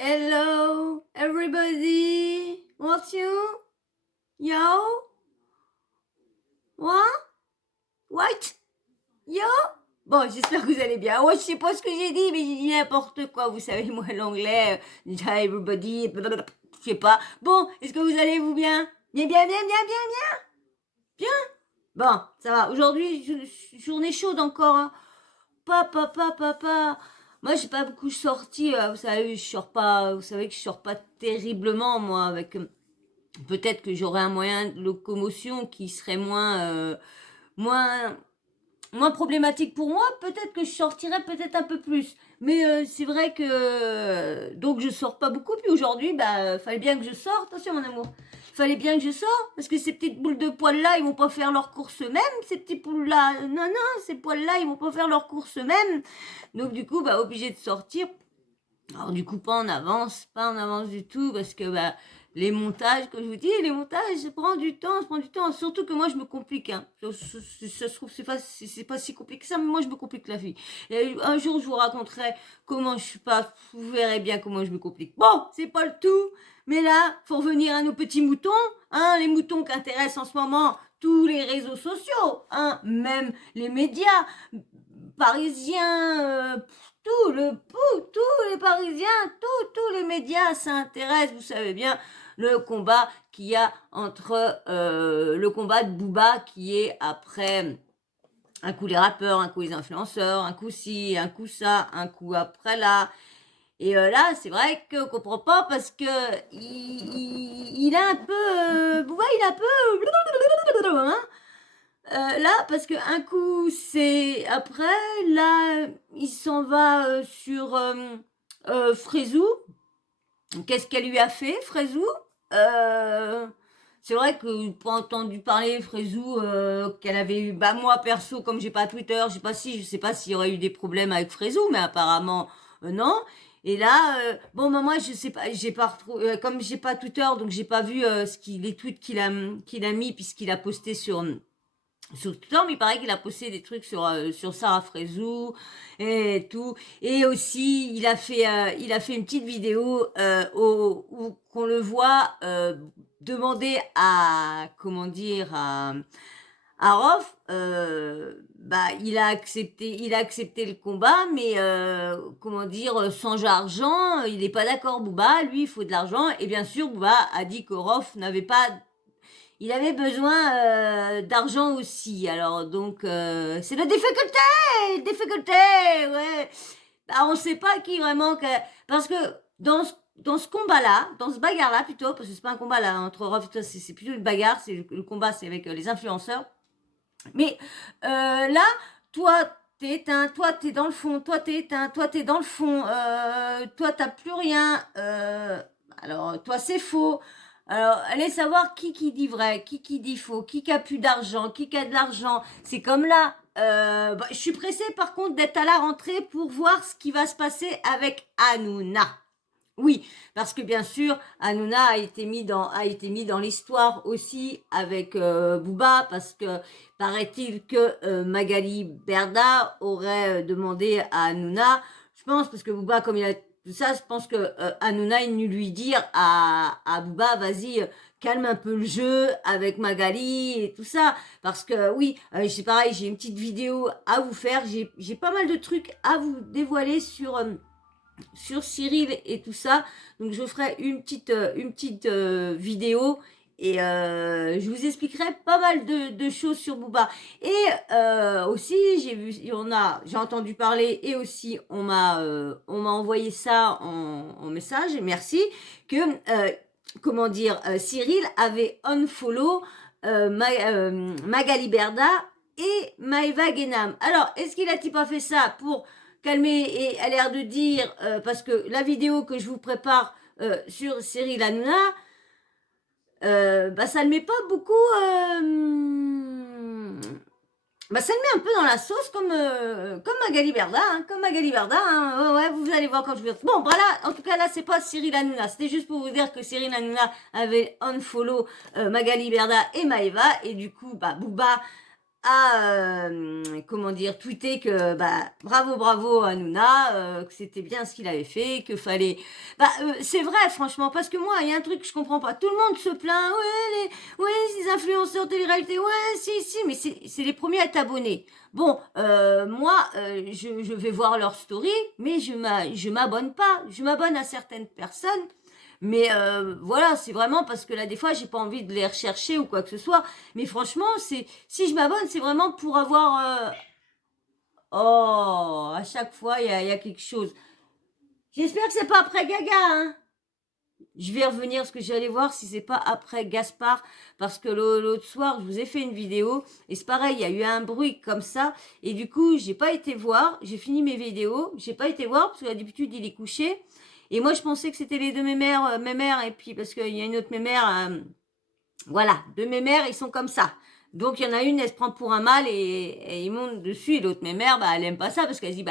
Hello, everybody. What's you? Yo? What? What? Yo? Bon, j'espère que vous allez bien. Ouais, je sais pas ce que j'ai dit, mais j'ai dit n'importe quoi. Vous savez, moi, l'anglais, hi everybody, blablabla, je sais pas. Bon, est-ce que vous allez vous bien? Bien, bien, bien, bien, bien, bien. Bien? Bon, ça va. Aujourd'hui, journée chaude encore, hein. Papa. Moi, j'ai pas beaucoup sorti. Vous savez, je sors pas. Vous savez que je sors pas terriblement, moi, avec. Peut-être que j'aurais un moyen de locomotion qui serait moins, moins problématique pour moi. Peut-être que je sortirais peut-être un peu plus. Mais c'est vrai que donc je sors pas beaucoup. Puis aujourd'hui, bah, fallait bien que je sorte. Attention, mon amour. Fallait bien que je sorte parce que ces petites boules de poils là, ils vont pas faire leurs courses eux-mêmes. Ces petits poules là, non, ces poils là, ils vont pas faire leurs courses eux-mêmes. Donc du coup, bah, obligé de sortir. Alors du coup, pas en avance du tout, parce que bah, les montages, comme je vous dis, les montages, ça prend du temps. Surtout que moi, je me complique. Hein. Ça se trouve, c'est pas si compliqué que ça, mais moi, je me complique la vie. Et un jour, je vous raconterai comment je suis pas, vous verrez bien comment je me complique. Bon, c'est pas le tout, mais là, faut revenir à nos petits moutons, hein, les moutons qui intéressent en ce moment tous les réseaux sociaux, hein, même les médias parisiens, tous les Parisiens, tous les médias s'intéressent, vous savez bien, le combat qu'il y a entre le combat de Booba qui est après un coup les rappeurs, un coup les influenceurs, un coup ci, un coup ça, un coup après là. Et là, c'est vrai qu'on comprend pas parce que il a un peu, Booba, il a un peu, hein, là, parce que un coup, c'est après, là, il s'en va sur Frézou. Qu'est-ce qu'elle lui a fait, Frézou? euh, C'est vrai que pas entendu parler Frézou qu'elle avait eu. Bah moi perso, comme j'ai pas Twitter, je sais pas s'il y aurait eu des problèmes avec Frézou, mais apparemment non. Et là, bon, bah, moi je sais pas, j'ai pas retrouvé, comme j'ai pas Twitter, donc j'ai pas vu les tweets qu'il a mis puisqu'il a posté sur Twitter, mais il paraît qu'il a posté des trucs sur Sarah Frézou et tout. Et aussi, il a fait une petite vidéo où qu'on le voit demander à, comment dire, à Rof, bah, il a accepté le combat, mais comment dire, sans argent, il n'est pas d'accord, Booba. Lui, il faut de l'argent. Et bien sûr, Booba a dit que Rof n'avait pas, il avait besoin d'argent aussi. Alors donc c'est la difficulté, ouais. Bah, on sait pas qui vraiment que, parce que dans ce combat-là, dans ce bagarre-là plutôt, parce que c'est pas un combat là entre Rof et toi, c'est plutôt une bagarre. C'est le combat, c'est avec les influenceurs. Mais là, toi t'es éteint, toi t'es dans le fond, toi t'es éteint, toi t'es dans le fond, toi t'as plus rien. Alors toi c'est faux. Alors, allez savoir qui dit vrai, qui dit faux, qui a plus d'argent, qui a de l'argent. C'est comme là. Bah, je suis pressée par contre d'être à la rentrée pour voir ce qui va se passer avec Hanouna. Oui, parce que bien sûr, Hanouna a été mis dans l'histoire aussi avec Booba, parce que paraît-il que Magali Berda aurait demandé à Hanouna, je pense, parce que Booba, comme il a tout ça, je pense que Hanouna est venu lui dire à Booba, vas-y, calme un peu le jeu avec Magali et tout ça, parce que oui, c'est pareil, j'ai une petite vidéo à vous faire, j'ai pas mal de trucs à vous dévoiler sur Cyril et tout ça. Donc je ferai une petite vidéo et je vous expliquerai pas mal de choses sur Booba. Et aussi j'ai entendu parler et aussi on m'a envoyé ça en message. Et merci que comment dire, Cyril avait unfollow Magali Berda et Maëva Guénam. Alors, est-ce qu'il a-t-il pas fait ça pour calmer et a l'air de dire, parce que la vidéo que je vous prépare sur Cyril Hanouna, bah ça ne met pas beaucoup, bah ça le met un peu dans la sauce comme Magali Berda, hein, hein. Ouais, vous allez voir quand je vais. Bon, voilà, en tout cas là c'est pas Cyril Hanouna, c'était juste pour vous dire que Cyril Hanouna avait unfollow Magali Berda et Maëva et du coup bah Booba comment dire, tweeté que bah bravo Hanouna, que c'était bien ce qu'il avait fait, que fallait. C'est vrai franchement parce que moi il y a un truc que je comprends pas. Tout le monde se plaint, ouais les influenceurs télé-réalité, ouais si mais c'est les premiers à t'abonner. Bon, moi je vais voir leur story, mais je m'abonne pas. Je m'abonne à certaines personnes. Mais voilà, c'est vraiment parce que là, des fois, j'ai pas envie de les rechercher ou quoi que ce soit. Mais franchement, si je m'abonne, c'est vraiment pour avoir. Oh, à chaque fois, il y a quelque chose. J'espère que c'est pas après Gaga, hein. Je vais revenir parce que j'allais voir si c'est pas après Gaspard parce que l'autre soir je vous ai fait une vidéo et c'est pareil, il y a eu un bruit comme ça et du coup j'ai pas été voir, j'ai fini mes vidéos, j'ai pas été voir parce que d'habitude il est couché et moi je pensais que c'était les deux mes mères et puis parce qu'il y a une autre mémère, voilà, deux mémères ils sont comme ça. Donc il y en a une, elle se prend pour un mâle et il monte dessus et l'autre mémère, elle aime pas ça parce qu'elle se dit,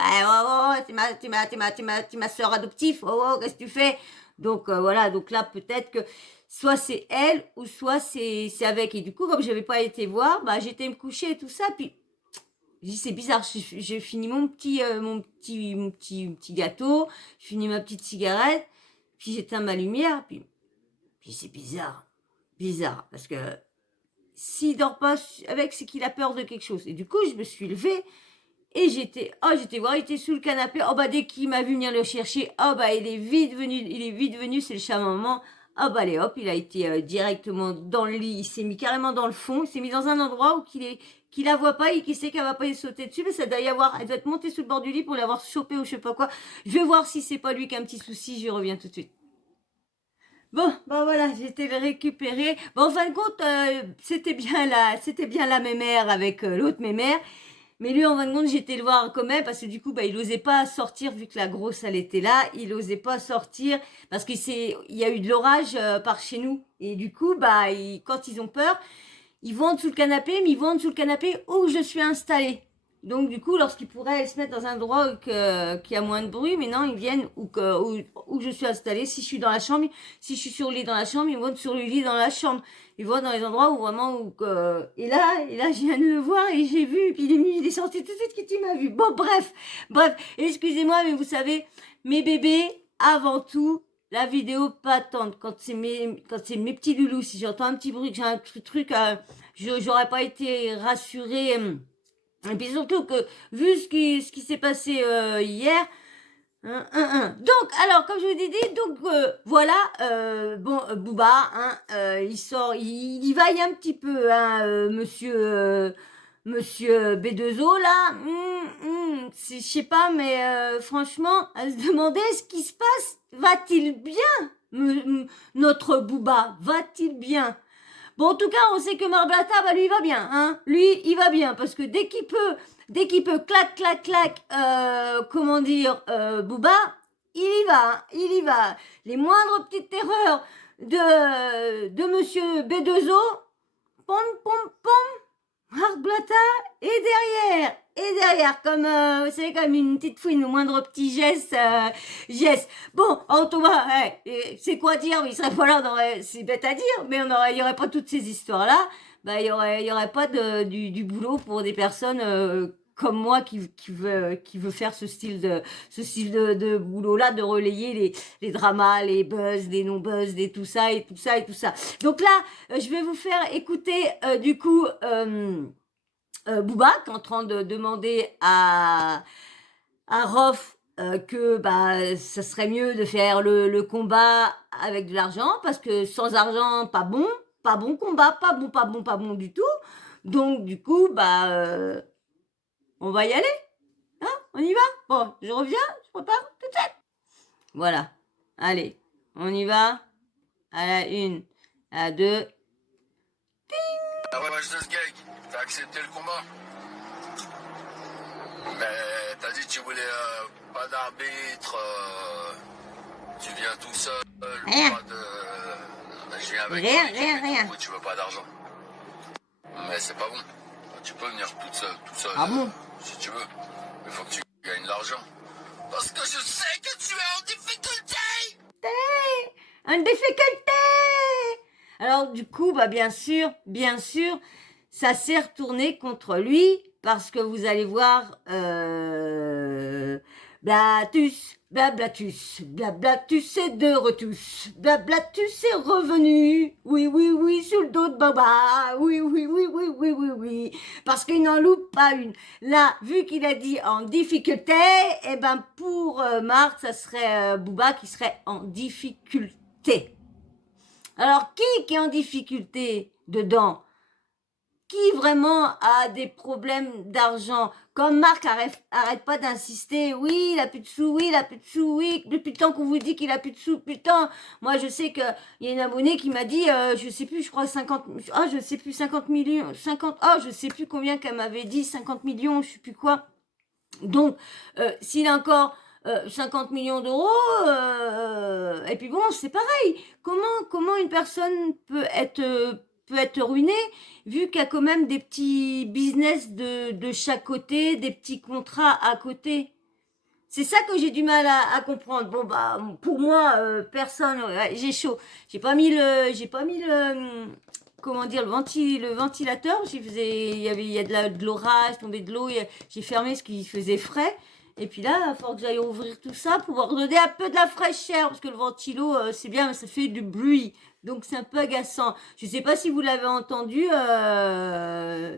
t'es ma soeur adoptive, qu'est-ce que tu fais? Donc voilà, donc là peut-être que soit c'est elle ou soit c'est avec. Et du coup, comme j'avais pas été voir, j'étais me coucher et tout ça, puis j'ai dit c'est bizarre, j'ai fini mon petit gâteau, j'ai fini ma petite cigarette, puis j'éteins ma lumière, puis c'est bizarre, parce que s'il dort pas avec, c'est qu'il a peur de quelque chose. Et du coup, je me suis levée et j'étais voir, il était sous le canapé. Oh dès qu'il m'a vu venir le chercher, il est vite venu, c'est le chat maman. Allez hop, il a été directement dans le lit, il s'est mis carrément dans le fond, il s'est mis dans un endroit où qu'il la voit pas et qu'il sait qu'elle va pas y sauter dessus, mais ça doit y avoir, elle doit être montée sous le bord du lit pour l'avoir chopé ou je sais pas quoi. Je vais voir si c'est pas lui qui a un petit souci, je reviens tout de suite. Bon, voilà, j'ai été le récupérer. Bon, en fin de compte, c'était bien la mémère avec l'autre mémère. Mais lui, en fin de compte, j'étais le voir quand même parce que du coup, il osait pas sortir vu que la grosse, elle était là. Il osait pas sortir parce il y a eu de l'orage par chez nous. Et du coup, quand ils ont peur, ils vont en dessous le canapé, mais ils vont en dessous le canapé où je suis installée. Donc du coup, lorsqu'ils pourraient se mettre dans un endroit qui a moins de bruit, mais non, ils viennent où je suis installée. Si je suis dans la chambre, si je suis sur le lit dans la chambre, ils vont sur le lit dans la chambre. Ils vont dans les endroits où vraiment et là, je viens de le voir et j'ai vu, et puis il est sorti tout de suite qu'il m'a vu. Bon, bref, excusez-moi, mais vous savez, mes bébés, avant tout, la vidéo pas tendre. Quand c'est mes petits loulous, si j'entends un petit bruit, que j'ai un truc, j'aurais pas été rassurée. Et puis surtout que, vu ce qui s'est passé hier, donc, alors, comme je vous ai dit, donc voilà, Booba, il sort, il y vaille un petit peu, monsieur B2O, là, je sais pas, mais franchement, à se demander ce qui se passe, va-t-il bien, notre Booba, va-t-il bien? Bon, en tout cas, on sait que Marblata, lui, il va bien, hein. Lui, il va bien, parce que dès qu'il peut, clac, clac, clac, comment dire, Booba, il y va. Les moindres petites erreurs de Monsieur B2O, pom, pom, pom, Marc Blatta et derrière, comme, vous savez, comme une petite fouine, au moindre petit geste. Bon, en tout cas, c'est quoi dire, il serait pas là, c'est bête à dire, mais il y aurait pas toutes ces histoires-là, il y aurait pas du boulot pour des personnes comme moi qui veut faire ce style de boulot-là, de relayer les dramas, les buzz, les non-buzz, tout ça et tout ça et tout ça. Donc là, je vais vous faire écouter du coup Booba qui est en train de demander à Rof que ça serait mieux de faire le combat avec de l'argent parce que sans argent, pas bon combat, pas bon du tout. Donc du coup, on va y aller, hein, on y va. Bon, je reviens, je prépare tout de suite. Voilà, allez, on y va. À la une, à la deux. La revanche de ce gag, t'as accepté le combat. Mais t'as dit que tu voulais pas d'arbitre, tu viens tout seul, Rien. pas de... je viens avec Rien. Tu veux pas d'argent. Mais c'est pas bon. Tu peux venir tout seul, Ah bon? si tu veux. Mais faut que tu gagnes de l'argent. Parce que je sais que tu es en difficulté. Une difficulté. Alors du coup, bien sûr, ça s'est retourné contre lui parce que vous allez voir, Blatus, blablatus, blablatus est de retus, blablatus est revenu, oui, oui, oui, sur le dos de Baba, oui, oui, oui, oui, oui, oui, oui, parce qu'il n'en loupe pas une. Là, vu qu'il a dit en difficulté, eh ben pour Marc, ça serait Booba qui serait en difficulté. Alors, qui est en difficulté dedans? Qui vraiment a des problèmes d'argent? Comme Marc arrête pas d'insister, oui, il a plus de sous, oui, il a plus de sous, oui, depuis le temps qu'on vous dit qu'il a plus de sous, putain. Moi, je sais que il y a une abonnée qui m'a dit, je sais plus, je crois 50, je sais plus 50 millions, 50, je sais plus combien qu'elle m'avait dit, 50 millions, je sais plus quoi. Donc, s'il a encore 50 millions d'euros, et puis bon, c'est pareil. Comment une personne peut être ruinée, vu qu'il y a quand même des petits business de chaque côté, des petits contrats à côté. C'est ça que j'ai du mal à comprendre. Bon bah pour moi personne, ouais, j'ai chaud. J'ai pas mis le comment dire le ventilateur. Il y a de l'orage, tombé de l'eau. J'ai fermé ce qui faisait frais. Et puis là, il va falloir que j'aille ouvrir tout ça pour redonner un peu de la fraîcheur parce que le ventilo c'est bien, mais ça fait du bruit. Donc c'est un peu agaçant. Je sais pas si vous l'avez entendu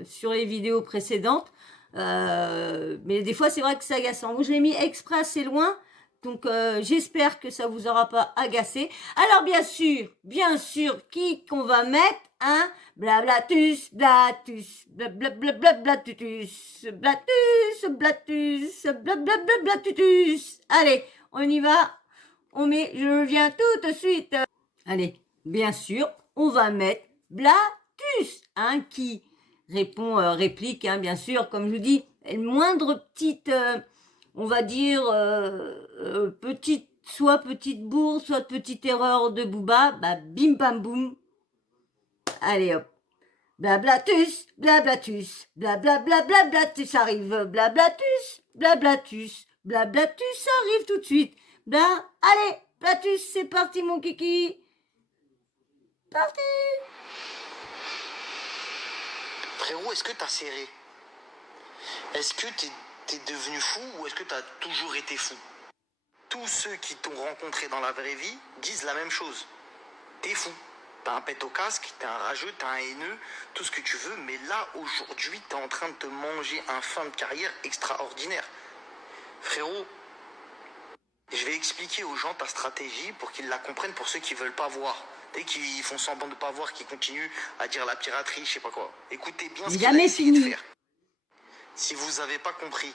sur les vidéos précédentes. Mais des fois, c'est vrai que c'est agaçant. Moi, je l'ai mis exprès assez loin. Donc, j'espère que ça vous aura pas agacé. Alors, bien sûr, qui qu'on va mettre, hein? Blablatus, blatus, blablablablablatus, blatus, blatus, blablablablatutus. Allez, on y va. Je viens tout de suite. Allez, bien sûr, on va mettre blatus, hein, qui réplique, hein, bien sûr, comme je vous dis, une moindre petite, on va dire, soit petite bourde, soit petite erreur de Booba, bah bim bam boum, allez hop, blablatus, blablatus, blablablablablatus arrive, blablatus, blablatus, blablatus arrive tout de suite, allez, blatus, c'est parti mon kiki, parti. Frérot, est-ce que t'as serré? Est-ce que t'es devenu fou ou est-ce que t'as toujours été fou? Tous ceux qui t'ont rencontré dans la vraie vie disent la même chose. T'es fou. T'as un pet au casque, t'es un rageux, t'es un haineux, tout ce que tu veux, mais là, aujourd'hui, t'es en train de te manger un fin de carrière extraordinaire. Frérot, je vais expliquer aux gens ta stratégie pour qu'ils la comprennent pour ceux qui veulent pas voir. Dès qu'ils font semblant de pas voir, qu'ils continuent à dire la piraterie, je sais pas quoi. Écoutez bien ce qu'il a essayé de faire. Si vous avez pas compris,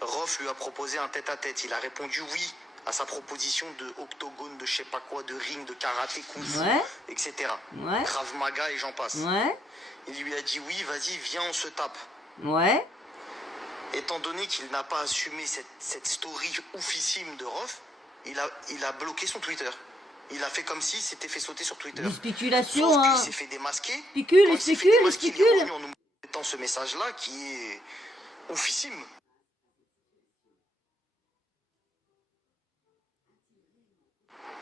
Rof lui a proposé un tête-à-tête. Il a répondu oui à sa proposition de octogone, de je sais pas quoi, de ring, de karaté, kung fu, etc. Ouais. Krav Maga et j'en passe. Ouais. Il lui a dit oui, vas-y, viens, on se tape. Ouais. Étant donné qu'il n'a pas assumé cette story oufissime de Rof, il a bloqué son Twitter. Il a fait comme si c'était fait sauter sur Twitter. Des spéculations, sauf hein. qu'il s'est fait démasquer. Spécule. Il est revenu en nous mettant ce message-là qui est oufissime.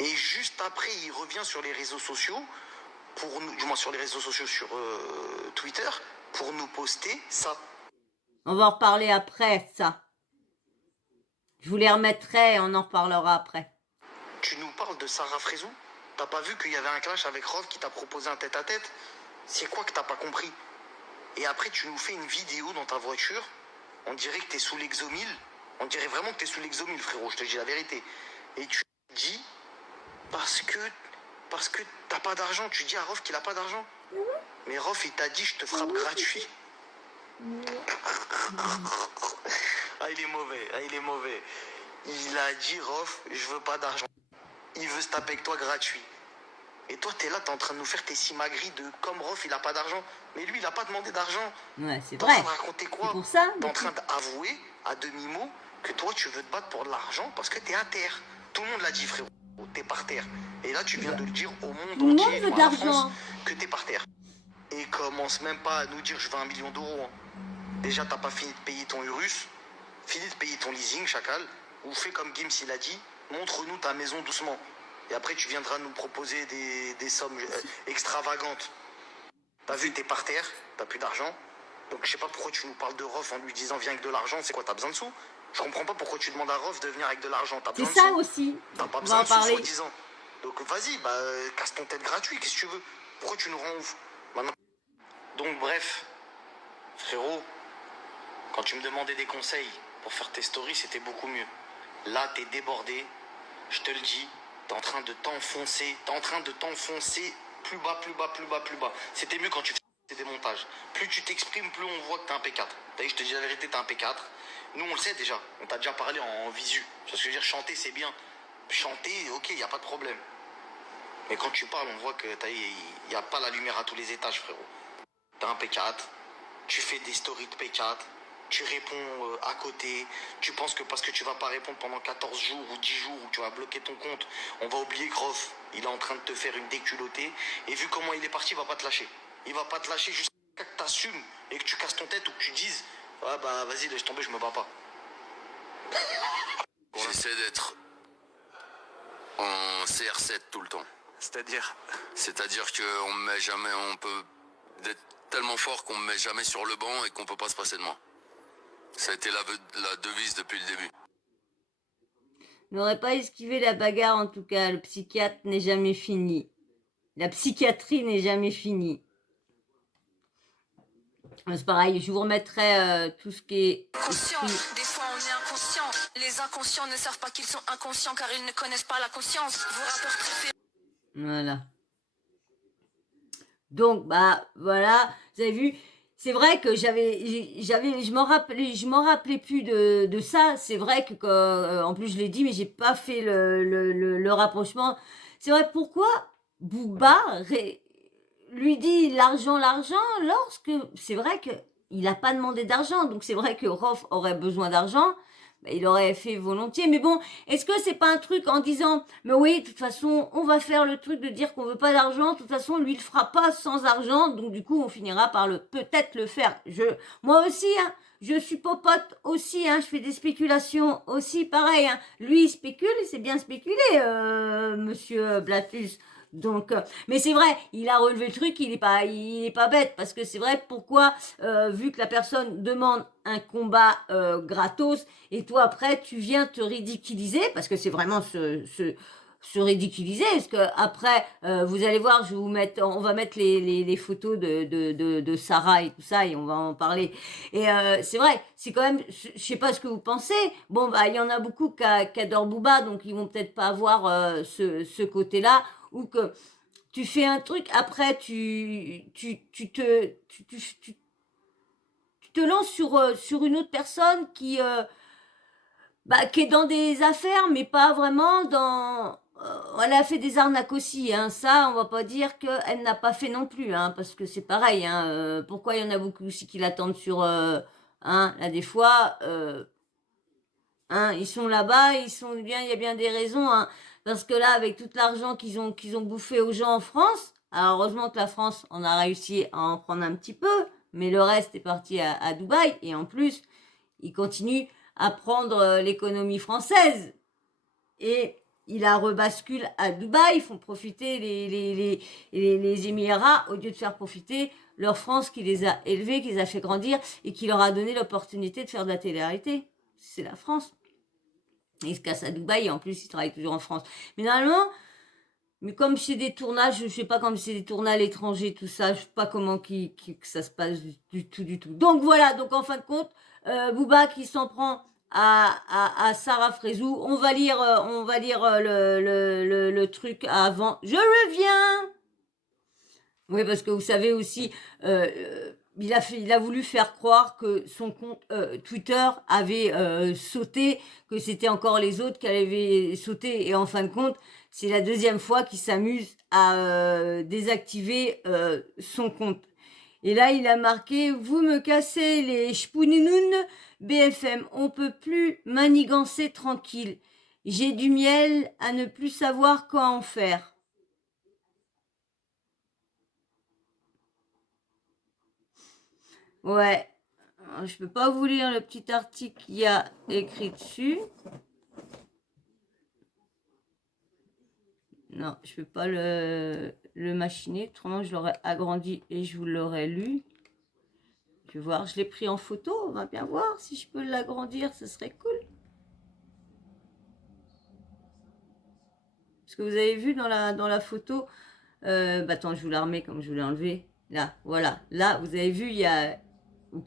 Et juste après, il revient sur les réseaux sociaux, du moins sur les réseaux sociaux, sur Twitter, pour nous poster ça. On va en reparler après, ça. Je vous les remettrai et on en reparlera après. Tu nous parles de Sarah Frézou? T'as pas vu qu'il y avait un clash avec Rof qui t'a proposé un tête-à-tête? C'est quoi que t'as pas compris? Et après, tu nous fais une vidéo dans ta voiture. On dirait que t'es sous l'exomile. On dirait vraiment que t'es sous l'exomile, frérot. Je te dis la vérité. Et tu dis, parce que t'as pas d'argent. Tu dis à Rof qu'il a pas d'argent. Mais Rof, il t'a dit, je te frappe gratuit. Ah, il est mauvais. Il a dit, Rof, je veux pas d'argent. Il veut se taper avec toi gratuit. Et toi, t'es là, t'es en train de nous faire tes simagris de comme Rof, il a pas d'argent. Mais lui, il a pas demandé d'argent. Ouais, c'est T'es vrai. en train de raconter quoi? C'est pour ça. T'es en train d'avouer à demi-mot que toi, tu veux te battre pour de l'argent parce que t'es à terre. Tout le monde l'a dit, frérot. T'es par terre. Et là, tu viens de le dire au monde entier, veut à la d'argent. France, que t'es par terre. Et commence même pas à nous dire je veux 1 million d'euros. Déjà, t'as pas fini de payer ton Urus, fini de payer ton leasing, chacal, ou fais comme Gims il a dit, montre-nous ta maison doucement. Et après, tu viendras nous proposer des sommes extravagantes. T'as vu, t'es par terre, t'as plus d'argent. Donc je sais pas pourquoi tu nous parles de Rof en lui disant viens avec de l'argent, c'est quoi, t'as besoin de sous? Je comprends pas pourquoi tu demandes à Rof de venir avec de l'argent, t'as C'est besoin de ça sous? aussi. T'as pas On va besoin en de sous, parler. soi-disant. Donc vas-y, bah casse ton tête gratuit, qu'est-ce que tu veux? Pourquoi tu nous rends ouf? Maintenant. Donc bref, frérot, quand tu me demandais des conseils pour faire tes stories, c'était beaucoup mieux. Là, t'es débordé, je te le dis, t'es en train de t'enfoncer, plus bas, plus bas, plus bas, plus bas. C'était mieux quand tu faisais des montages. Plus tu t'exprimes, plus on voit que t'es un P4. T'as vu, je te dis la vérité, t'es un P4. Nous, on le sait déjà, on t'a déjà parlé en visu. Tu vois ce que je veux dire, chanter, c'est bien. Chanter, ok, y a pas de problème. Mais quand tu parles, on voit que il n'y a pas la lumière à tous les étages, frérot. T'es un P4, tu fais des stories de P4, tu réponds à côté, tu penses que parce que tu vas pas répondre pendant 14 jours ou 10 jours ou tu vas bloquer ton compte, on va oublier que Rof, il est en train de te faire une déculottée, et vu comment il est parti, il va pas te lâcher. Il va pas te lâcher jusqu'à ce que t'assumes et que tu casses ton tête ou que tu dises ah bah vas-y, laisse tomber, je me bats pas. J'essaie d'être en CR7 tout le temps. C'est-à-dire, C'est-à-dire qu'on me met jamais, on peut être tellement fort qu'on me met jamais sur le banc et qu'on peut pas se passer de moi. Ça a été la devise depuis le début. N'aurait pas esquivé la bagarre en tout cas. Le psychiatre n'est jamais fini. La psychiatrie n'est jamais finie. C'est pareil, je vous remettrai tout ce qui est Conscient, écrit. des fois on est inconscient. Les inconscients ne savent pas qu'ils sont inconscients car ils ne connaissent pas la conscience. Vos rappeurs préférés. Voilà. Donc, bah, voilà. Vous avez vu, c'est vrai que je m'en rappelais plus de ça. C'est vrai que, en plus, je l'ai dit, mais j'ai pas fait le rapprochement. C'est vrai, pourquoi Booba lui dit l'argent, l'argent, lorsque c'est vrai que il n'a pas demandé d'argent. Donc, c'est vrai que Rof aurait besoin d'argent. Bah, il aurait fait volontiers. Mais bon, est-ce que c'est pas un truc en disant, mais oui, de toute façon, on va faire le truc de dire qu'on veut pas d'argent. De toute façon, lui, il le fera pas sans argent. Donc, du coup, on finira par peut-être le faire. Moi aussi, hein, je suis popote aussi, hein, je fais des spéculations aussi, pareil, hein. Lui, il spécule, c'est bien spéculé, monsieur Blatus. Donc, mais c'est vrai, il a relevé le truc, il est pas bête, parce que c'est vrai, pourquoi, vu que la personne demande un combat gratos, et toi après tu viens te ridiculiser, parce que c'est vraiment se ridiculiser, parce que après vous allez voir, on va mettre les photos de Sarah et tout ça, et on va en parler. Et c'est vrai, c'est quand même, je sais pas ce que vous pensez. Bon, bah il y en a beaucoup qui adorent Booba, donc ils vont peut-être pas avoir ce côté-là, ou que tu fais un truc, après tu te lances sur une autre personne qui est dans des affaires, mais pas vraiment dans. Elle a fait des arnaques aussi, hein. Ça, on va pas dire qu'elle n'a pas fait non plus, hein, parce que c'est pareil, hein. Pourquoi il y en a beaucoup aussi qui l'attendent hein, là des fois, hein, ils sont là-bas, il y a bien des raisons, hein, parce que là, avec tout l'argent qu'ils ont bouffé aux gens en France, alors heureusement que la France en a réussi à en prendre un petit peu, mais le reste est parti à Dubaï, et en plus, ils continuent à prendre l'économie française. Et il la rebascule à Dubaï, ils font profiter les Émirats au lieu de faire profiter leur France qui les a élevés, qui les a fait grandir et qui leur a donné l'opportunité de faire de la télé-réalité. C'est la France. Ils se cassent à Dubaï et en plus ils travaillent toujours en France. Mais normalement, mais comme c'est des tournages, je sais pas, comme c'est des tournages à l'étranger, tout ça, je sais pas comment que ça se passe du tout, du tout. Donc voilà, donc en fin de compte, Booba qui s'en prend à Sarah Frézou. On va lire le truc avant. Je reviens. Oui, parce que vous savez aussi, il a voulu faire croire que son compte Twitter avait sauté, que c'était encore les autres qui avaient sauté. Et en fin de compte, c'est la deuxième fois qu'il s'amuse à désactiver son compte. Et là, il a marqué « Vous me cassez les chpouninoun BFM, on peut plus manigancer tranquille. J'ai du miel à ne plus savoir quoi en faire. » Ouais, je peux pas vous lire le petit article qu'il y a écrit dessus. Non, je ne peux pas le machiner. Autrement, je l'aurais agrandi et je vous l'aurais lu. Je vais voir, je l'ai pris en photo. On va bien voir si je peux l'agrandir. Ce serait cool. Parce que vous avez vu dans la photo... attends, je vous la remets comme je vous l'ai enlevé. Là, voilà. Là, vous avez vu, il y a...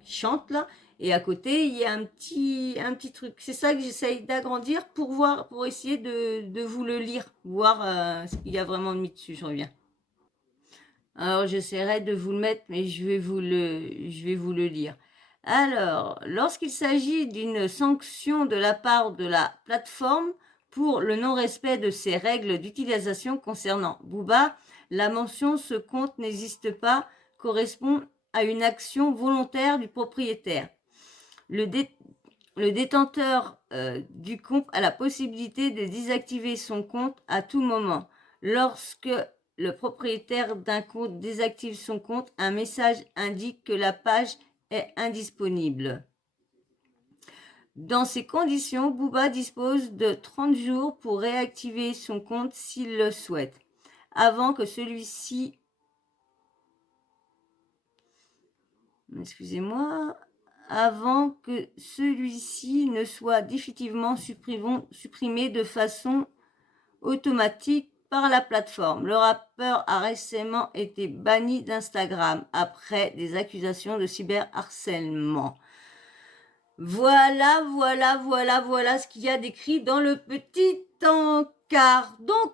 qui chante là. Et à côté, il y a un petit truc. C'est ça que j'essaye d'agrandir pour voir, pour essayer de vous le lire. Voir ce qu'il y a vraiment mis dessus. Je reviens. Alors, j'essaierai de vous le mettre, mais je vais vous le lire. Alors, lorsqu'il s'agit d'une sanction de la part de la plateforme pour le non-respect de ses règles d'utilisation concernant Booba, la mention "ce compte n'existe pas" correspond à une action volontaire du propriétaire. Le détenteur du compte a la possibilité de désactiver son compte à tout moment. Lorsque le propriétaire d'un compte désactive son compte, un message indique que la page est indisponible. Dans ces conditions, Booba dispose de 30 jours pour réactiver son compte s'il le souhaite, avant que celui-ci... Excusez-moi... avant que celui-ci ne soit définitivement supprimé de façon automatique par la plateforme. Le rappeur a récemment été banni d'Instagram après des accusations de cyberharcèlement. Voilà ce qu'il y a décrit dans le petit encart. Donc,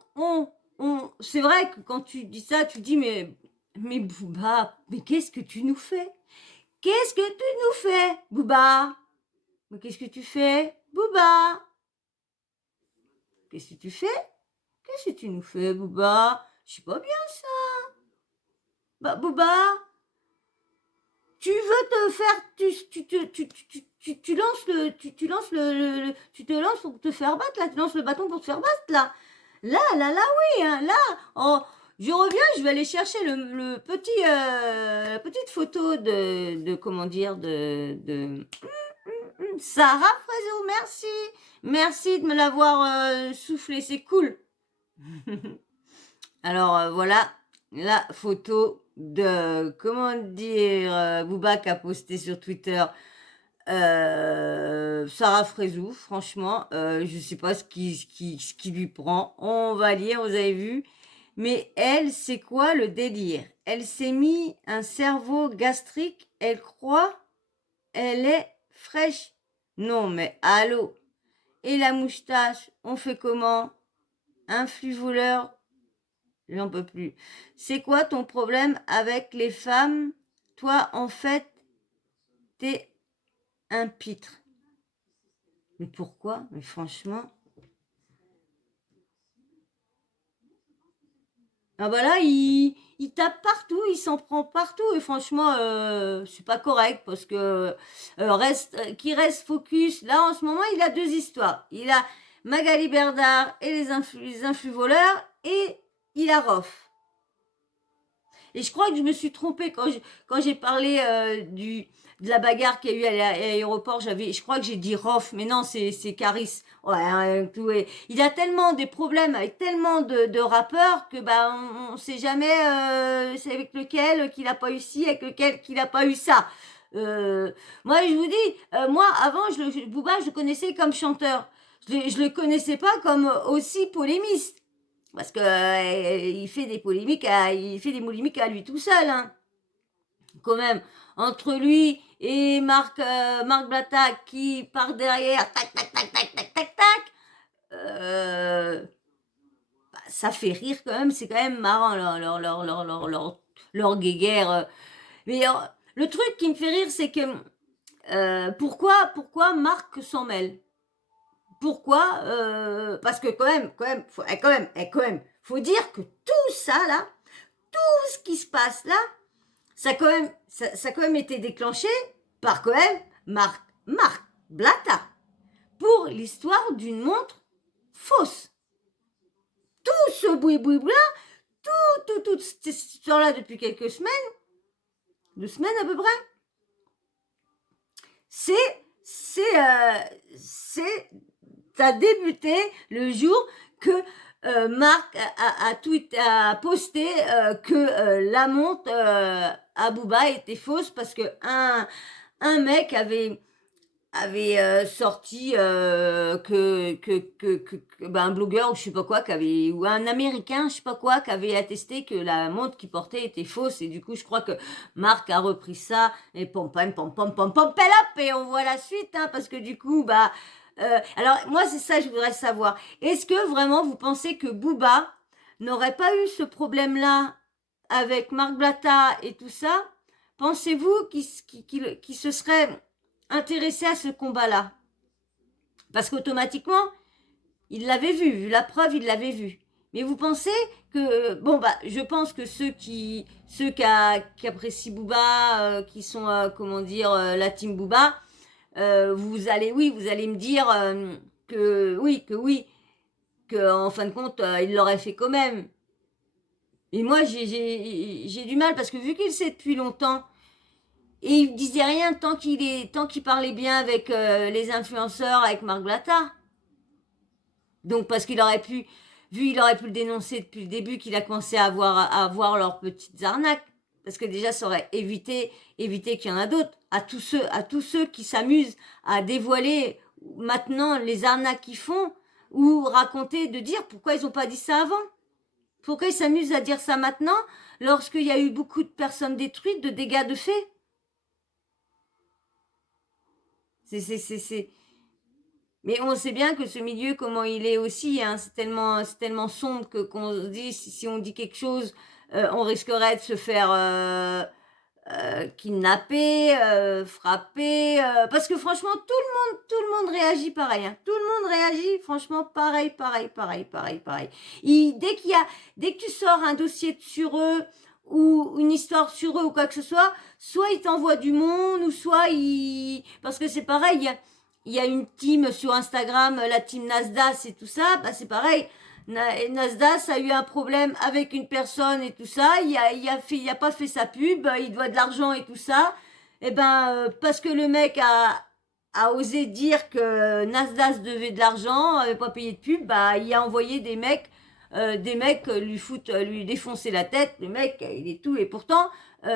c'est vrai que quand tu dis ça, tu dis, mais Booba, mais qu'est-ce que tu nous fais? Qu'est-ce que tu nous fais, Booba? Mais qu'est-ce que tu fais, Booba? Qu'est-ce que tu fais? Qu'est-ce que tu nous fais, Booba? Je suis pas bien, ça. Bah, Booba, tu veux te faire... Tu te lances pour te faire battre, là. Tu lances le bâton pour te faire battre, là. Là, oui, hein, là. Oh, je reviens, je vais aller chercher la petite photo de comment dire, de Sarah Frézou, merci. Merci de me l'avoir soufflé, c'est cool. Alors, voilà la photo de, comment dire, Booba qui a posté sur Twitter Sarah Frézou. Franchement, je sais pas ce qui lui prend. On va lire, vous avez vu. Mais elle, c'est quoi le délire? Elle s'est mis un cerveau gastrique, elle croit, elle est fraîche. Non, mais allô? Et la moustache, on fait comment? Un flux voleur? J'en peux plus. C'est quoi ton problème avec les femmes? Toi, en fait, t'es un pitre. Mais pourquoi? Mais franchement... Ah bah là, il tape partout, il s'en prend partout et franchement, c'est pas correct parce que qu'il reste focus. Là, en ce moment, il a deux histoires. Il a Magali Berdard et les influx voleurs et il a Rof. Et je crois que je me suis trompée quand j'ai parlé de la bagarre qu'il y a eu à l'aéroport. Je crois que j'ai dit Rof, mais non, c'est Caris. Ouais, hein, il a tellement des problèmes avec tellement de rappeurs que bah on sait jamais c'est avec lequel qu'il a pas eu ci, avec lequel qu'il a pas eu ça. Moi, je vous dis, moi avant, Booba, je le connaissais comme chanteur. Je le connaissais pas comme aussi polémiste. Parce que il fait des polémiques, il fait des polémiques à lui tout seul, hein. Quand même, entre lui et Marc Blatta qui part derrière, tac, tac, tac, tac, tac, tac, tac, bah, ça fait rire quand même, c'est quand même marrant leur guéguerre. Mais le truc qui me fait rire, c'est que pourquoi Marc s'en mêle? Pourquoi? Parce que quand même, faut dire que tout ça là, tout ce qui se passe là, ça a quand même été déclenché par quand même Marc Blatta pour l'histoire d'une montre fausse. Tout ce boui-boui-là, toute cette histoire-là depuis quelques semaines, 2 semaines à peu près, ça a débuté le jour que Marc a posté que la montre à Booba était fausse parce que un mec avait sorti ben, un blogueur ou je sais pas quoi ou un américain je sais pas quoi qui avait attesté que la montre qu'il portait était fausse et du coup je crois que Marc a repris ça et pom pom pom pom pom pom pelop et on voit la suite hein, parce que du coup bah alors moi c'est ça que je voudrais savoir, est-ce que vraiment vous pensez que Booba n'aurait pas eu ce problème là avec Marc Blatta et tout ça? Pensez-vous qu'il se serait intéressé à ce combat-là? Parce qu'automatiquement, il l'avait vu la preuve, il l'avait vu. Mais vous pensez que, bon bah, je pense que ceux qui apprécient Booba, qui sont, comment dire, la team Booba, vous allez me dire que oui, que en fin de compte, il l'aurait fait quand même. Et moi, j'ai du mal parce que vu qu'il sait depuis longtemps, et il disait rien tant qu'il parlait bien avec les influenceurs, avec Marc Blatta. Donc parce qu'il aurait pu, il aurait pu le dénoncer depuis le début qu'il a commencé à avoir leurs petites arnaques. Parce que déjà, ça aurait évité qu'il y en a d'autres. À tous ceux qui s'amusent à dévoiler maintenant les arnaques qu'ils font ou raconter, de dire pourquoi ils n'ont pas dit ça avant. Pourquoi ils s'amusent à dire ça maintenant lorsqu'il y a eu beaucoup de personnes détruites, de dégâts de fait. Mais on sait bien que ce milieu, comment il est aussi, hein, c'est tellement sombre qu'on se dit, si on dit quelque chose, on risquerait de se faire kidnapper, frapper, parce que franchement, tout le monde réagit pareil, hein. Tout le monde réagit, franchement, pareil. Dès que tu sors un dossier sur eux, ou une histoire sur eux ou quoi que ce soit ils t'envoient du monde, ou parce que c'est pareil, il y a une team sur Instagram, la team Nasdaq et tout ça, bah c'est pareil. Nasdaq a eu un problème avec une personne et tout ça, il a pas fait sa pub, il doit de l'argent et tout ça. Et ben parce que le mec a osé dire que Nasdaq devait de l'argent, avait pas payé de pub, bah il a envoyé des mecs lui défoncer la tête. Le mec, il est tout et pourtant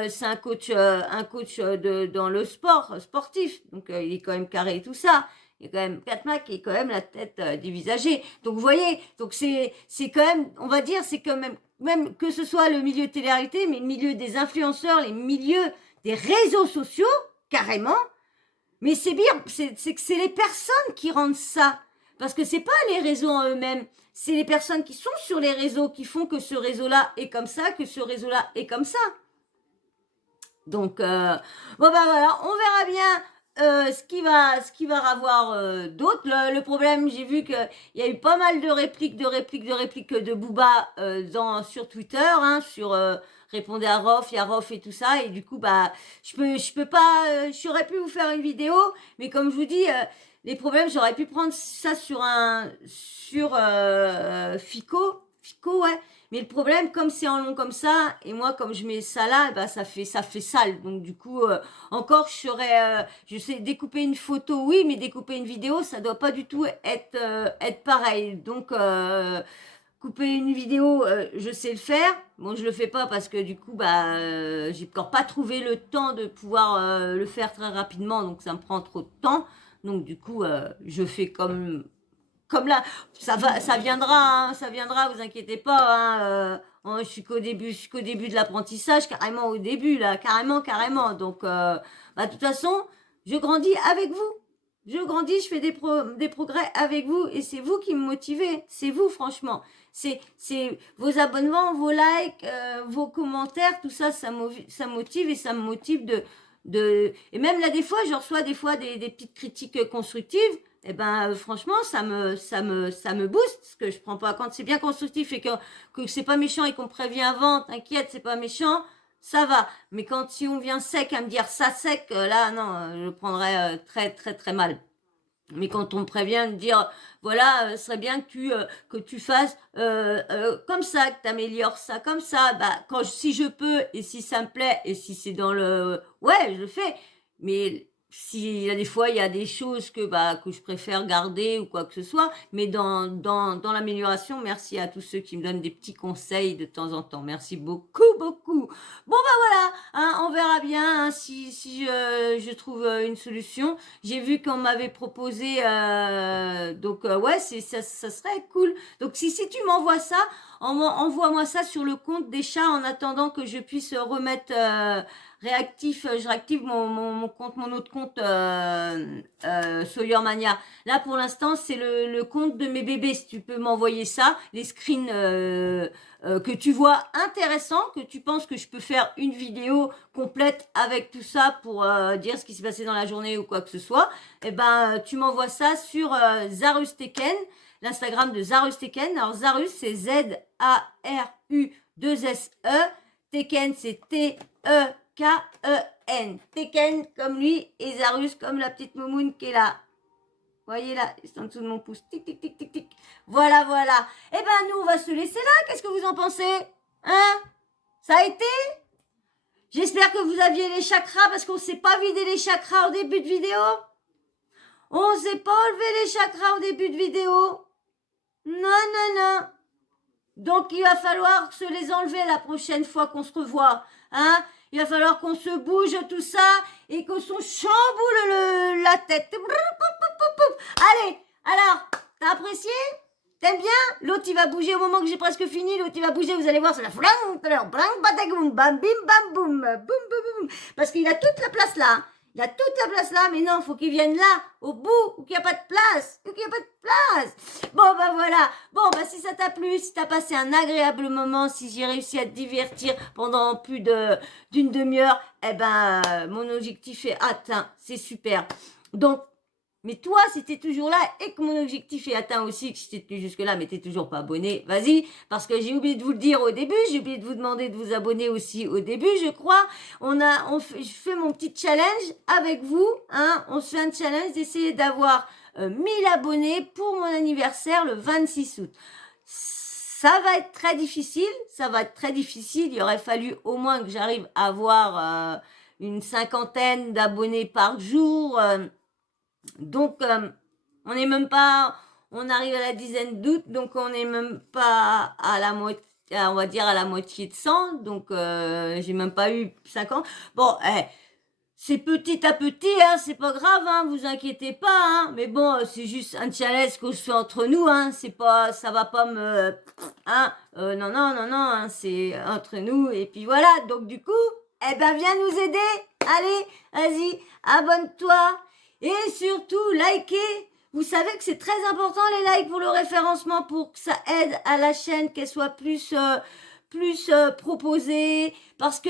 c'est un coach dans le sportif, donc il est quand même carré et tout ça. Il y a quand même Katma qui est quand même la tête dévisagée. Donc vous voyez, donc c'est quand même, on va dire, c'est quand même que ce soit le milieu de télé-réalité, mais le milieu des influenceurs, les milieux des réseaux sociaux, carrément. Mais c'est bien, c'est que c'est les personnes qui rendent ça. Parce que c'est pas les réseaux en eux-mêmes, c'est les personnes qui sont sur les réseaux qui font que ce réseau-là est comme ça, que ce réseau-là est comme ça. Donc, bon bah voilà, on verra bien ce qui va avoir d'autres. Le problème, j'ai vu qu'il y a eu pas mal de répliques de Booba sur Twitter, hein, sur répondez à Rof, il y a Rof et tout ça, et du coup bah je peux pas, j'aurais pu vous faire une vidéo, mais comme je vous dis, les problèmes, j'aurais pu prendre ça sur Fico, ouais. Mais le problème, comme c'est en long comme ça, et moi, comme je mets ça là, bah, ça fait sale. Donc, du coup, encore, je sais découper une photo, oui, mais découper une vidéo, ça doit pas du tout être pareil. Donc, couper une vidéo, je sais le faire. Bon, je le fais pas parce que du coup, bah, j'ai encore pas trouvé le temps de pouvoir le faire très rapidement, donc ça me prend trop de temps. Donc, du coup, je fais comme là, ça viendra, vous inquiétez pas. Je suis qu'au début de l'apprentissage, carrément au début là, carrément. Donc, bah, de toute façon, je grandis avec vous. Je grandis, je fais des progrès avec vous et c'est vous qui me motivez. C'est vous, franchement. C'est vos abonnements, vos likes, vos commentaires, tout ça, ça motive et ça me motive et même là, des fois, je reçois des petites critiques constructives. Eh ben franchement ça me booste parce que je prends pas quand c'est bien constructif et que c'est pas méchant et qu'on prévient avant, t'inquiète, c'est pas méchant, ça va. Mais quand si on vient sec à me dire ça sec, là non, je le prendrais très mal. Mais quand on me prévient de dire voilà, ce serait bien que tu fasses comme ça, que tu améliores ça comme ça, bah si je peux et si ça me plaît et si c'est dans le ouais, je le fais. Mais s'il y a des fois, il y a des choses que je préfère garder ou quoi que ce soit, mais dans l'amélioration, merci à tous ceux qui me donnent des petits conseils de temps en temps. Merci beaucoup, beaucoup. Bon, voilà, hein, on verra bien hein, si je trouve une solution. J'ai vu qu'on m'avait proposé, ouais, ça serait cool. Donc, si tu m'envoies ça, envoie-moi ça sur le compte des chats en attendant que je puisse remettre... je réactive mon compte, mon autre compte Sawyer Mania. Là pour l'instant c'est le compte de mes bébés. Si tu peux m'envoyer ça, les screens que tu vois intéressants, que tu penses que je peux faire une vidéo complète avec tout ça pour dire ce qui s'est passé dans la journée ou quoi que ce soit, et ben tu m'envoies ça sur Zarus Teken, l'Instagram de Zarus Teken. Alors Zarus c'est Z-A-R-U-2-S-E, Teken c'est T-E-K-E-N. Teken comme lui et Zarus comme la petite moumoune qui est là. Voyez là, c'est en dessous de mon pouce. Tic, tic, tic, tic, tic. Voilà, voilà. Eh ben, nous, on va se laisser là. Qu'est-ce que vous en pensez? Hein? Ça a été? J'espère que vous aviez les chakras parce qu'on ne s'est pas vidé les chakras au début de vidéo. On ne s'est pas enlevé les chakras au début de vidéo. Non, non, non. Donc, il va falloir se les enlever la prochaine fois qu'on se revoit. Hein? Il va falloir qu'on se bouge tout ça et qu'on se chamboule la tête. Allez, alors, t'as apprécié? T'aimes bien? L'autre, il va bouger au moment que j'ai presque fini. L'autre, il va bouger, vous allez voir, c'est la flang, blang, batagoum, bam, bim, bam, boum, boum, boum, boum. Parce qu'il a toute la place là. Il a toute la place là, mais non, faut qu'il vienne là, au bout, où il n'y a pas de place. Où il n'y a pas de place. Bon, voilà. Bon, si ça t'a plu, si t'as passé un agréable moment, si j'ai réussi à te divertir pendant plus d'une demi-heure, eh ben, mon objectif est atteint. C'est super. Donc, mais toi, si t'es toujours là et que mon objectif est atteint aussi, que si t'es tenu jusque-là, mais t'es toujours pas abonné, vas-y, parce que j'ai oublié de vous le dire au début, j'ai oublié de vous demander de vous abonner aussi au début, je crois. Je fais mon petit challenge avec vous, hein. On se fait un challenge d'essayer d'avoir 1000 abonnés pour mon anniversaire le 26 août. Ça va être très difficile, Il aurait fallu au moins que j'arrive à avoir une 50aine d'abonnés par jour. Donc, on n'est même pas, on arrive à la dizaine d'août, donc on n'est même pas à la moitié, on va dire à la moitié de 100, donc j'ai même pas eu 50. Bon, c'est petit à petit, hein, c'est pas grave, hein, vous inquiétez pas, hein, mais bon, c'est juste un challenge que je fais entre nous, hein, c'est pas, ça va pas me, hein, non, hein, c'est entre nous, et puis voilà, donc du coup, eh ben, viens nous aider, allez, vas-y, abonne-toi. Et surtout, likez. Vous savez que c'est très important les likes pour le référencement, pour que ça aide à la chaîne, qu'elle soit plus proposée. Parce que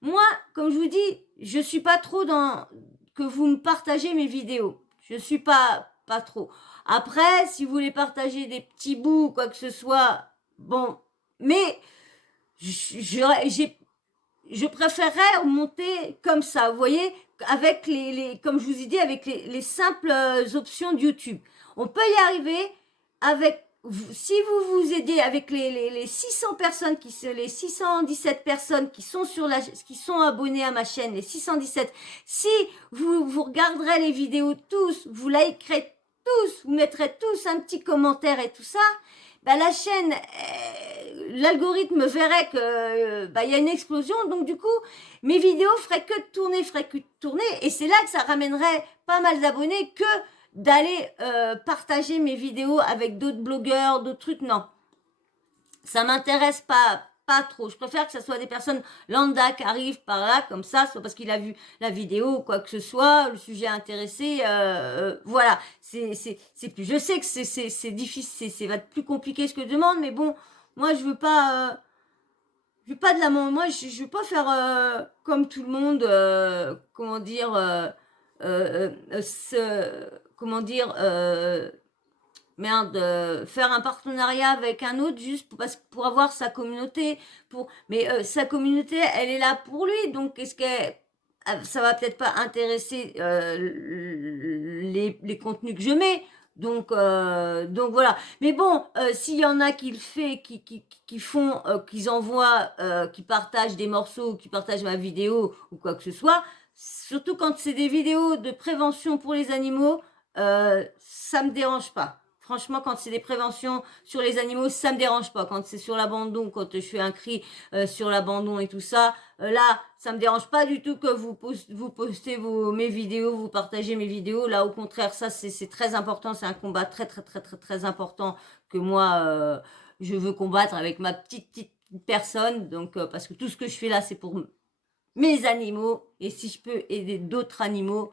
moi, comme je vous dis, je suis pas trop dans que vous me partagez mes vidéos. Je suis pas trop. Après, si vous voulez partager des petits bouts ou quoi que ce soit, bon. Mais je préférerais monter comme ça, vous voyez, avec comme je vous ai dit, avec les simples options de YouTube. On peut y arriver avec, si vous vous aidez avec les 600 personnes les 617 personnes qui sont qui sont abonnées à ma chaîne, les 617, si vous regarderez les vidéos tous, vous likerez tous, vous mettrez tous un petit commentaire et tout ça, la chaîne, l'algorithme verrait que y a une explosion, donc du coup, mes vidéos feraient que tourner, et c'est là que ça ramènerait pas mal d'abonnés que d'aller partager mes vidéos avec d'autres blogueurs, d'autres trucs, non. Ça m'intéresse pas trop. Je préfère que ce soit des personnes lambda qui arrivent par là, comme ça, soit parce qu'il a vu la vidéo ou quoi que ce soit, le sujet intéressé, voilà. C'est plus. Je sais que c'est difficile, c'est va être plus compliqué ce que je demande, mais bon, moi je veux pas de la moi je veux pas faire comme tout le monde, faire un partenariat avec un autre juste pour avoir sa communauté. Mais sa communauté, elle est là pour lui. Donc, ça va peut-être pas intéresser les contenus que je mets. Donc voilà. Mais bon, s'il y en a qui le fait, qui font, qu'ils envoient, qui partagent des morceaux, qui partagent ma vidéo ou quoi que ce soit, surtout quand c'est des vidéos de prévention pour les animaux, ça me dérange pas. Franchement, quand c'est des préventions sur les animaux, ça me dérange pas. Quand c'est sur l'abandon, quand je fais un cri sur l'abandon et tout ça, là, ça me dérange pas du tout que vous postez mes vidéos, vous partagez mes vidéos. Là, au contraire, ça, c'est très important. C'est un combat très, très, très, très, très important que moi, je veux combattre avec ma petite personne. Donc, parce que tout ce que je fais là, c'est pour mes animaux. Et si je peux aider d'autres animaux,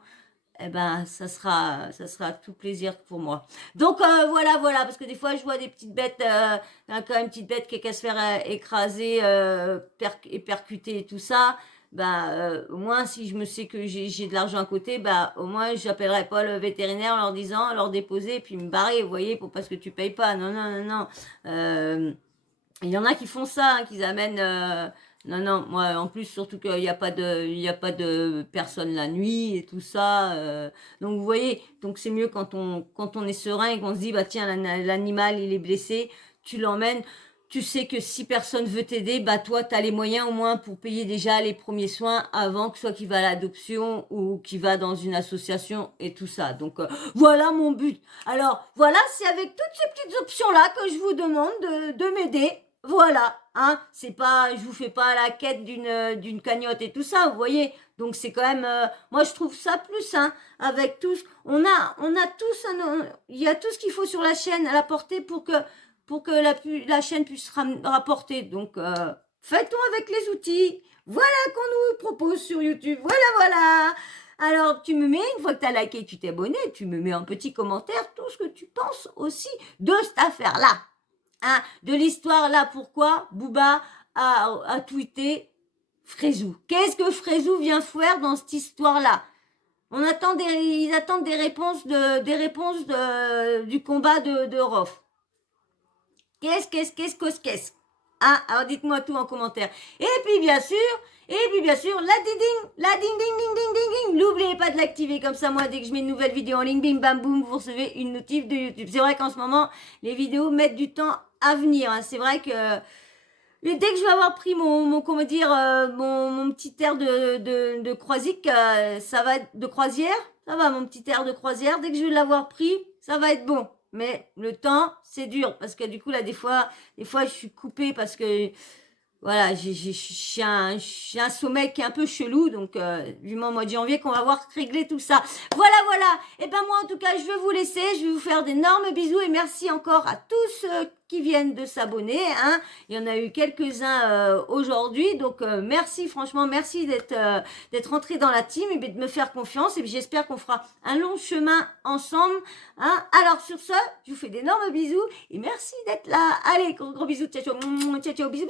eh ben, ça sera tout plaisir pour moi. Donc, voilà, parce que des fois, je vois des petites bêtes, quand même, une petite bête qui est qu'à se faire écraser, et percuter et tout ça. Bah, au moins, si je me sais que j'ai de l'argent à côté, bah, au moins, j'appellerai pas le vétérinaire en leur disant, leur déposer, et puis me barrer, vous voyez, pour parce que tu payes pas. Non, non, non, non. Il y en a qui font ça, hein, qu'ils amènent. Non, non, moi, en plus, surtout qu'il n'y a pas de personne la nuit et tout ça. Donc, vous voyez, donc c'est mieux quand on est serein et qu'on se dit, bah tiens, l'animal, il est blessé, tu l'emmènes. Tu sais que si personne veut t'aider, bah toi, tu as les moyens au moins pour payer déjà les premiers soins avant que soit qu'il va à l'adoption ou qu'il va dans une association et tout ça. Donc, voilà mon but. Alors, voilà, c'est avec toutes ces petites options-là que je vous demande de m'aider. Voilà, hein, c'est pas, je vous fais pas la quête d'une cagnotte et tout ça, vous voyez. Donc c'est quand même, moi je trouve ça plus, hein, avec tous, on a tous, il y a tout ce qu'il faut sur la chaîne à la portée pour que la chaîne puisse rapporter. Donc faites-on avec les outils, voilà qu'on nous propose sur YouTube. Voilà. Alors tu me mets, une fois que tu as liké, tu t'es abonné, tu me mets un petit commentaire tout ce que tu penses aussi de cette affaire-là. Hein, de l'histoire là, pourquoi Booba a tweeté Fraizou. Qu'est-ce que Fraizou vient faire dans cette histoire-là? Ils attendent des réponses du combat de Rof. Qu'est-ce? Ah, alors dites-moi tout en commentaire. Et puis bien sûr, la ding. N'oubliez pas de l'activer comme ça, moi, dès que je mets une nouvelle vidéo en ligne, bim bam boum, vous recevez une notif de YouTube. C'est vrai qu'en ce moment, les vidéos mettent du temps à venir. Hein. C'est vrai que dès que je vais avoir pris mon petit air de croisic, ça va être de croisière. Ça va, mon petit air de croisière. Dès que je vais l'avoir pris, ça va être bon. Mais le temps, c'est dur. Parce que du coup, là, des fois, je suis coupée parce que, voilà, j'ai un sommeil qui est un peu chelou. Donc, vivement au mois de janvier qu'on va voir régler tout ça. Voilà. Et ben moi, en tout cas, je vais vous laisser. Je vais vous faire d'énormes bisous. Et merci encore à tous ceux qui viennent de s'abonner. Hein. Il y en a eu quelques-uns aujourd'hui. Donc, merci, franchement, merci d'être rentré dans la team et de me faire confiance. Et puis, j'espère qu'on fera un long chemin ensemble. Hein. Alors, sur ce, je vous fais d'énormes bisous. Et merci d'être là. Allez, gros bisous. Ciao, bisous.